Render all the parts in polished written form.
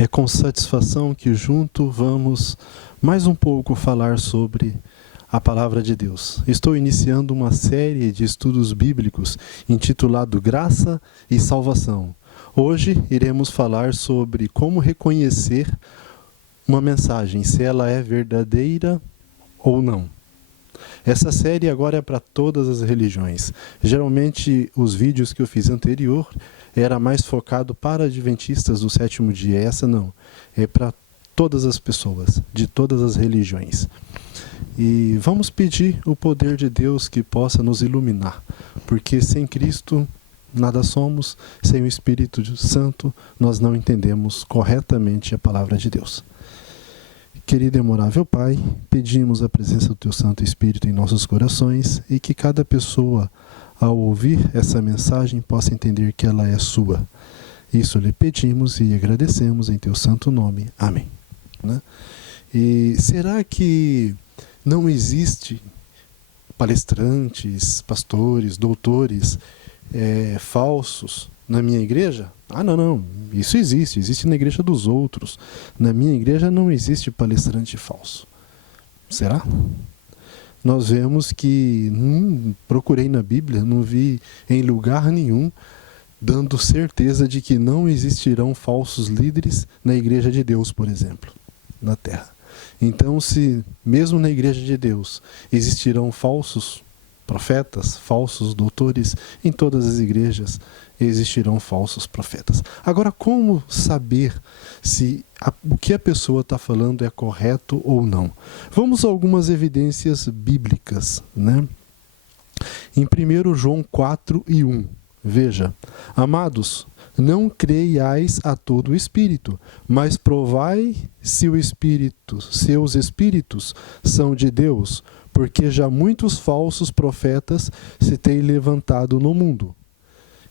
É com satisfação que junto vamos mais um pouco falar sobre a Palavra de Deus. Estou iniciando uma série de estudos bíblicos intitulado Graça e Salvação. Hoje iremos falar sobre como reconhecer uma mensagem, se ela é verdadeira ou não. Essa série agora é para todas as religiões. Geralmente os vídeos que eu fiz anterior era mais focado para adventistas do sétimo dia. Essa não, é para todas as pessoas, de todas as religiões. E vamos pedir o poder de Deus que possa nos iluminar, porque sem Cristo nada somos, sem o Espírito Santo nós não entendemos corretamente a palavra de Deus. Querido e amorável Pai, pedimos a presença do Teu Santo Espírito em nossos corações e que cada pessoa, ao ouvir essa mensagem, possa entender que ela é sua. Isso lhe pedimos e agradecemos em Teu santo nome. Amém. E será que não existe palestrantes, pastores, doutores falsos na minha igreja? Não, isso existe na igreja dos outros. Na minha igreja não existe palestrante falso. Será? Nós vemos que procurei na Bíblia, não vi em lugar nenhum dando certeza de que não existirão falsos líderes na igreja de Deus, por exemplo, na terra. Então, se mesmo na igreja de Deus existirão falsos profetas, falsos doutores, em todas as igrejas existirão falsos profetas. Agora, como saber se o que a pessoa está falando é correto ou não? Vamos a algumas evidências bíblicas, né? Em 1 João 4:1, veja: amados, não creiais a todo o espírito, mas provai se seus espíritos são de Deus, porque já muitos falsos profetas se têm levantado no mundo.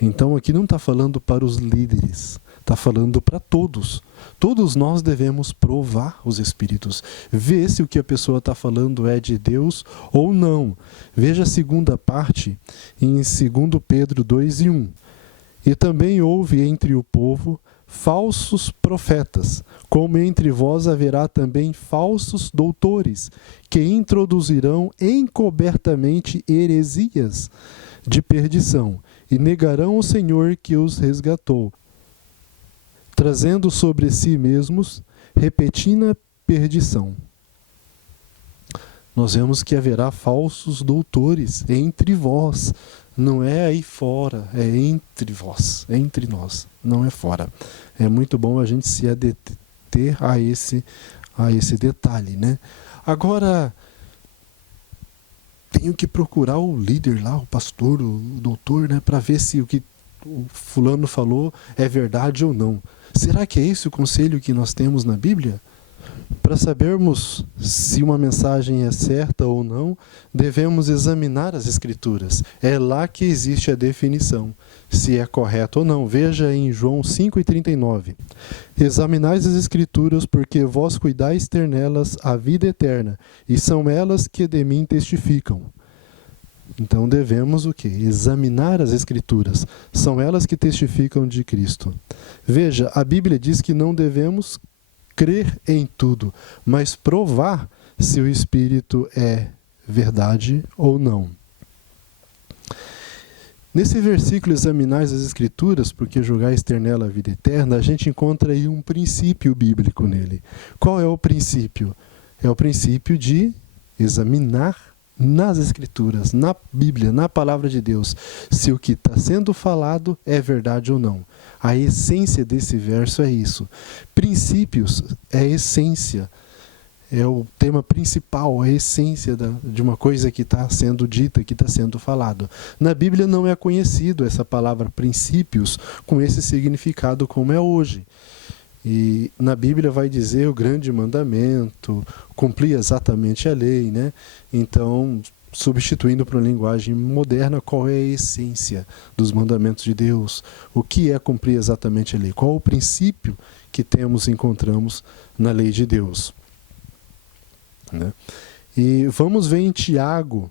Então aqui não está falando para os líderes, está falando para todos. Todos nós devemos provar os espíritos, ver se o que a pessoa está falando é de Deus ou não. Veja a segunda parte em 2 Pedro 2:1. E também houve entre o povo falsos profetas, como entre vós haverá também falsos doutores, que introduzirão encobertamente heresias de perdição, e negarão o Senhor que os resgatou, trazendo sobre si mesmos repentina perdição. Nós vemos que haverá falsos doutores entre vós. Não é aí fora, é entre vós, é entre nós, não é fora. É muito bom a gente se adeter a esse detalhe, né? Agora, tenho que procurar o líder lá, o pastor, o doutor, né, para ver se o que o fulano falou é verdade ou não. Será que é esse o conselho que nós temos na Bíblia? Para sabermos se uma mensagem é certa ou não, devemos examinar as Escrituras. É lá que existe a definição, se é correto ou não. Veja em João 5:39. Examinais as Escrituras, porque vós cuidais ter nelas a vida eterna, e são elas que de mim testificam. Então devemos o quê? Examinar as Escrituras. São elas que testificam de Cristo. Veja, a Bíblia diz que não devemos crer em tudo, mas provar se o Espírito é verdade ou não. Nesse versículo, examinais as Escrituras, porque julgais ter nela a vida eterna, a gente encontra aí um princípio bíblico nele. Qual é o princípio? É o princípio de examinar nas Escrituras, na Bíblia, na Palavra de Deus, se o que está sendo falado é verdade ou não. A essência desse verso é isso. Princípios é a essência, é o tema principal, a essência de uma coisa que está sendo dita, que está sendo falado. Na Bíblia não é conhecido essa palavra princípios com esse significado como é hoje. E na Bíblia vai dizer o grande mandamento, cumprir exatamente a lei, né? Então, substituindo para uma linguagem moderna, qual é a essência dos mandamentos de Deus? O que é cumprir exatamente a lei? Qual o princípio que encontramos na lei de Deus? Né? E vamos ver em Tiago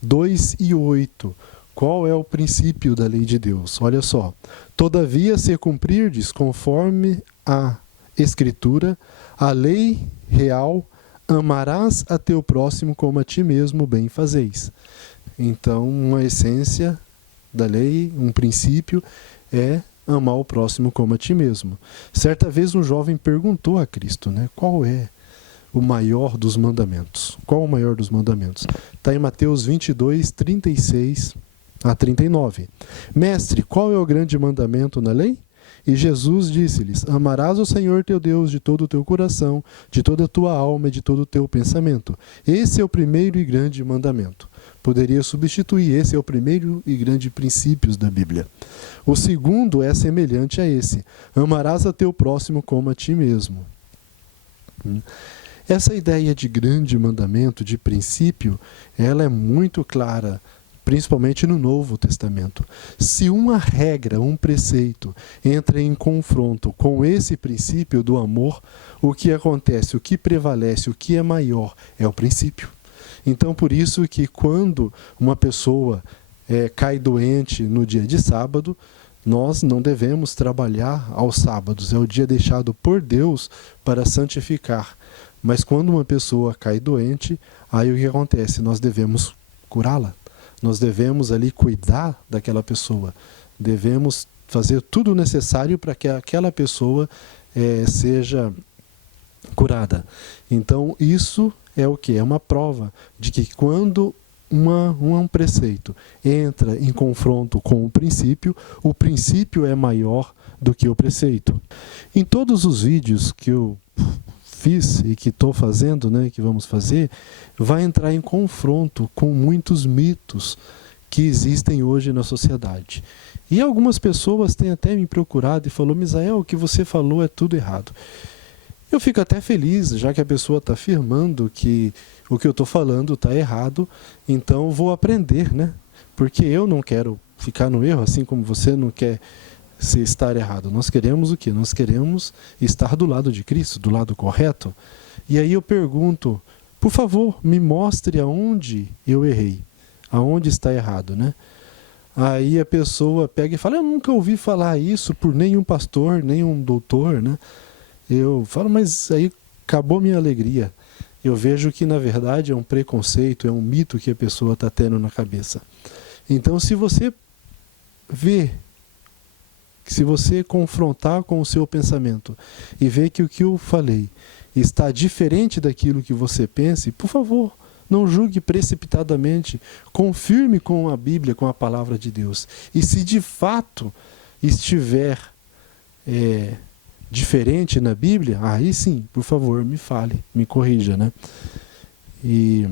2:8. Qual é o princípio da lei de Deus? Olha só. Todavia, se cumprirdes conforme a Escritura, a lei real, amarás a teu próximo como a ti mesmo bem fazeis. Então, uma essência da lei, um princípio, é amar o próximo como a ti mesmo. Certa vez um jovem perguntou a Cristo, né, qual é o maior dos mandamentos? Qual o maior dos mandamentos? Está em Mateus 22, 36 a 39. Mestre, qual é o grande mandamento na lei? E Jesus disse-lhes, amarás o Senhor teu Deus de todo o teu coração, de toda a tua alma e de todo o teu pensamento. Esse é o primeiro e grande mandamento. Poderia substituir, esse é o primeiro e grande princípios da Bíblia. O segundo é semelhante a esse, amarás a teu próximo como a ti mesmo. Essa ideia de grande mandamento, de princípio, ela é muito clara, principalmente no Novo Testamento. Se uma regra, um preceito, entra em confronto com esse princípio do amor, o que acontece, o que prevalece, o que é maior, é o princípio. Então, por isso que quando uma pessoa cai doente no dia de sábado, nós não devemos trabalhar aos sábados, é o dia deixado por Deus para santificar. Mas quando uma pessoa cai doente, aí o que acontece? Nós devemos curá-la. Nós devemos ali cuidar daquela pessoa. Devemos fazer tudo o necessário para que aquela pessoa seja curada. Então, isso é o que? É uma prova de que quando um preceito entra em confronto com o princípio é maior do que o preceito. Em todos os vídeos que eu fiz e que estou fazendo, né, que vamos fazer, vai entrar em confronto com muitos mitos que existem hoje na sociedade. E algumas pessoas têm até me procurado e falou, Misael, o que você falou é tudo errado. Eu fico até feliz, já que a pessoa está afirmando que o que eu estou falando está errado, então vou aprender, né? Porque eu não quero ficar no erro, assim como você não quer se estar errado. Nós queremos o quê? Nós queremos estar do lado de Cristo, do lado correto. E aí eu pergunto, por favor, me mostre aonde eu errei, aonde está errado, né? Aí a pessoa pega e fala, eu nunca ouvi falar isso por nenhum pastor, nenhum doutor, né? Eu falo, mas aí acabou minha alegria. Eu vejo que, na verdade, é um preconceito, é um mito que a pessoa está tendo na cabeça. Então, se você vê, se você confrontar com o seu pensamento e ver que o que eu falei está diferente daquilo que você pense, por favor, não julgue precipitadamente, confirme com a Bíblia, com a palavra de Deus. E se de fato estiver diferente na Bíblia, aí sim, por favor, me fale, me corrija, né? E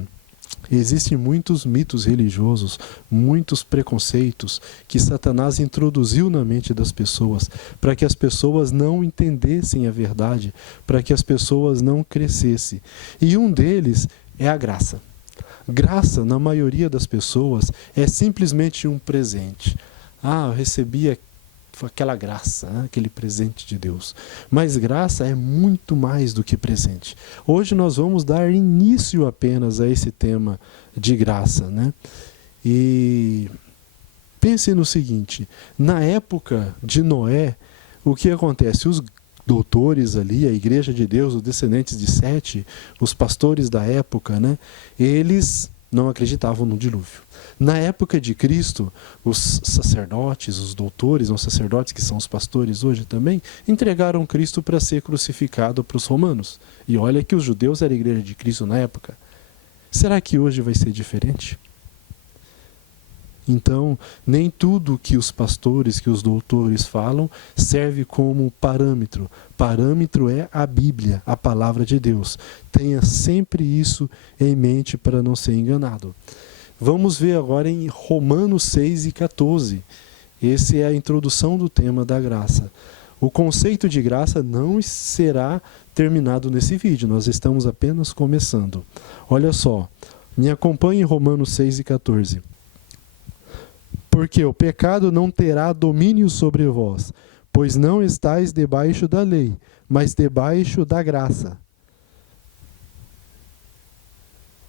existem muitos mitos religiosos, muitos preconceitos que Satanás introduziu na mente das pessoas para que as pessoas não entendessem a verdade, para que as pessoas não crescessem. E um deles é a graça. Graça, na maioria das pessoas, é simplesmente um presente. Ah, eu recebi aquela graça, né? Aquele presente de Deus. Mas graça é muito mais do que presente. Hoje nós vamos dar início apenas a esse tema de graça, né? E pense no seguinte, na época de Noé, o que acontece? Os doutores ali, a Igreja de Deus, os descendentes de Sete, os pastores da época, né? Eles não acreditavam no dilúvio. Na época de Cristo, os sacerdotes, os doutores, os sacerdotes que são os pastores hoje também, entregaram Cristo para ser crucificado para os romanos. E olha que os judeus eram a Igreja de Cristo na época. Será que hoje vai ser diferente? Então, nem tudo que os pastores, que os doutores falam, serve como parâmetro. Parâmetro é a Bíblia, a palavra de Deus. Tenha sempre isso em mente para não ser enganado. Vamos ver agora em Romanos 6 e 14. Essa é a introdução do tema da graça. O conceito de graça não será terminado nesse vídeo, nós estamos apenas começando. Olha só, me acompanhe em Romanos 6 e 14. Porque o pecado não terá domínio sobre vós, pois não estáis debaixo da lei, mas debaixo da graça.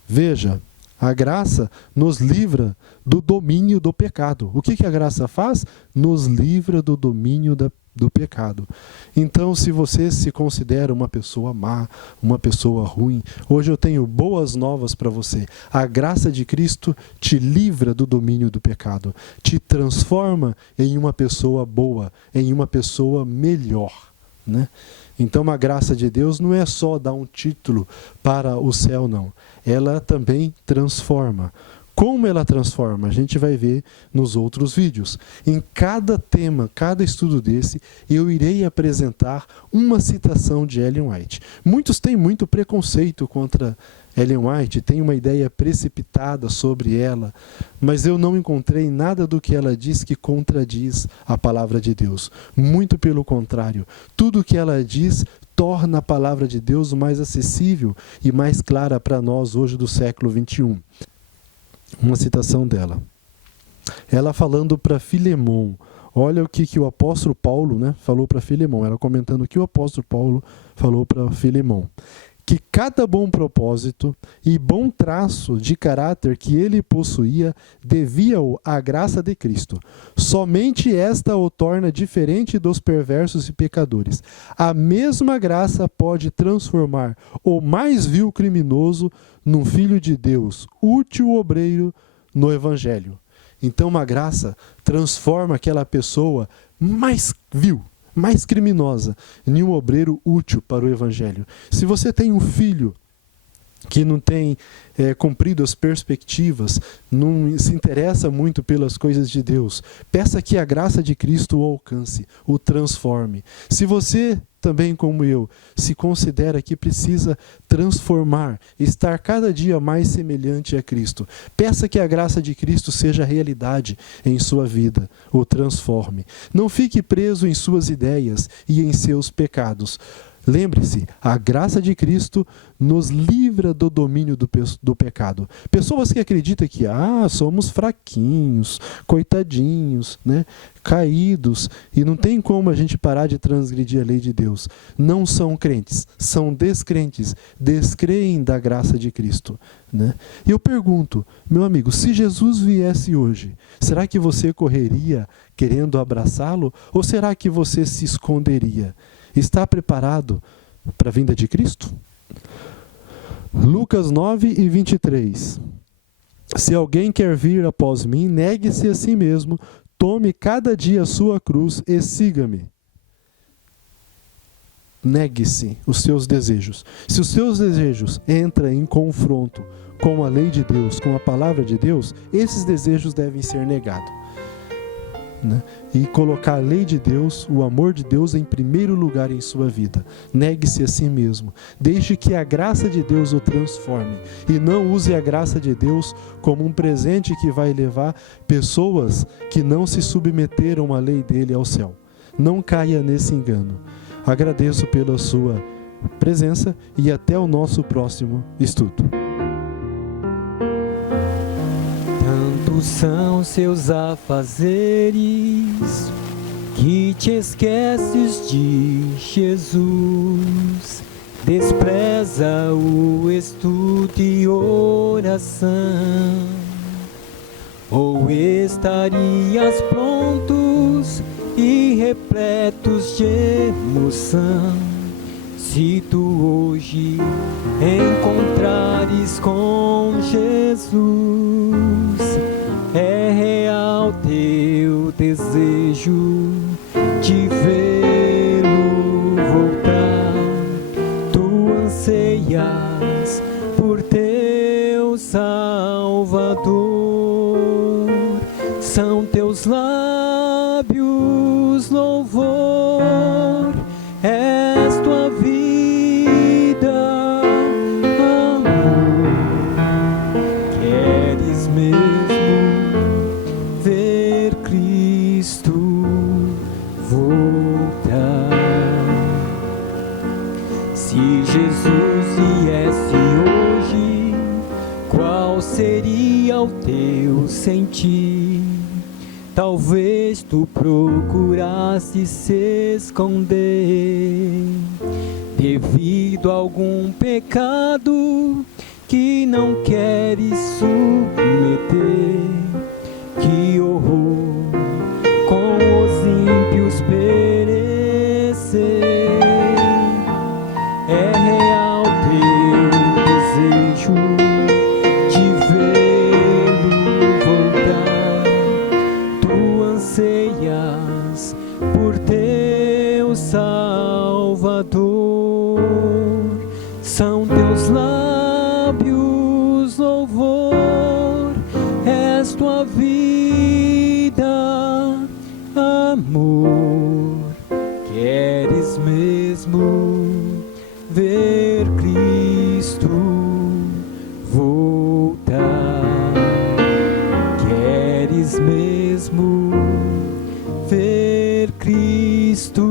Veja, A graça nos livra do domínio do pecado. O que a graça faz? Nos livra do domínio do pecado. Então, se você se considera uma pessoa má, uma pessoa ruim, hoje eu tenho boas novas para você. A graça de Cristo te livra do domínio do pecado, te transforma em uma pessoa boa, em uma pessoa melhor, né? Então, a graça de Deus não é só dar um título para o céu, não. Ela também transforma. Como ela transforma? A gente vai ver nos outros vídeos. Em cada tema, cada estudo desse, eu irei apresentar uma citação de Ellen White. Muitos têm muito preconceito contra Ellen White, têm uma ideia precipitada sobre ela, mas eu não encontrei nada do que ela diz que contradiz a palavra de Deus. Muito pelo contrário, tudo o que ela diz torna a palavra de Deus mais acessível e mais clara para nós hoje do século XXI. Uma citação dela. Ela falando para Filemon. Olha o que o apóstolo Paulo, né, falou para Filemon. Ela comentando o que o apóstolo Paulo falou para Filemon. Que cada bom propósito e bom traço de caráter que ele possuía devia-o à graça de Cristo. Somente esta o torna diferente dos perversos e pecadores. A mesma graça pode transformar o mais vil criminoso num filho de Deus, útil obreiro no Evangelho. Então, uma graça transforma aquela pessoa mais vil, mais criminosa, em um obreiro útil para o Evangelho. Se você tem um filho que não tem cumprido as perspectivas, não se interessa muito pelas coisas de Deus, peça que a graça de Cristo o alcance, o transforme. Se você também, como eu, se considera que precisa transformar, estar cada dia mais semelhante a Cristo, peça que a graça de Cristo seja realidade em sua vida, o transforme. Não fique preso em suas ideias e em seus pecados. Lembre-se, a graça de Cristo nos livra do domínio do pecado. Pessoas que acreditam que somos fraquinhos, coitadinhos, né, caídos, e não tem como a gente parar de transgredir a lei de Deus. Não são crentes, são descrentes, descreem da graça de Cristo, né? E eu pergunto, meu amigo, se Jesus viesse hoje, será que você correria querendo abraçá-lo ou será que você se esconderia? Está preparado para a vinda de Cristo? Lucas 9:23. Se alguém quer vir após mim, negue-se a si mesmo, tome cada dia a sua cruz e siga-me. Negue-se os seus desejos. Se os seus desejos entram em confronto com a lei de Deus, com a palavra de Deus, esses desejos devem ser negados, né? E colocar a lei de Deus, o amor de Deus em primeiro lugar em sua vida. Negue-se a si mesmo. Deixe que a graça de Deus o transforme. E não use a graça de Deus como um presente que vai levar pessoas que não se submeteram à lei dele ao céu. Não caia nesse engano. Agradeço pela sua presença e até o nosso próximo estudo. São seus afazeres que te esqueces de Jesus, despreza o estudo e oração, ou estarias prontos e repletos de emoção, se tu hoje encontrares com Jesus. É real teu desejo de vê-lo voltar. Tu anseias por teu Salvador. São teus lábios louvor. És tua vida, amor. Queres mesmo ver Cristo voltar? Se Jesus viesse hoje, qual seria o teu sentir? Talvez tu procurasse se esconder devido a algum pecado que não queres submeter. Que horror, com os ímpios perecer. É real teu desejo de vê-lo voltar. Tu anseias por teu Salvador. São teus lábios louvor, és tua vida, amor. Queres mesmo ver Cristo voltar? Queres mesmo ver Cristo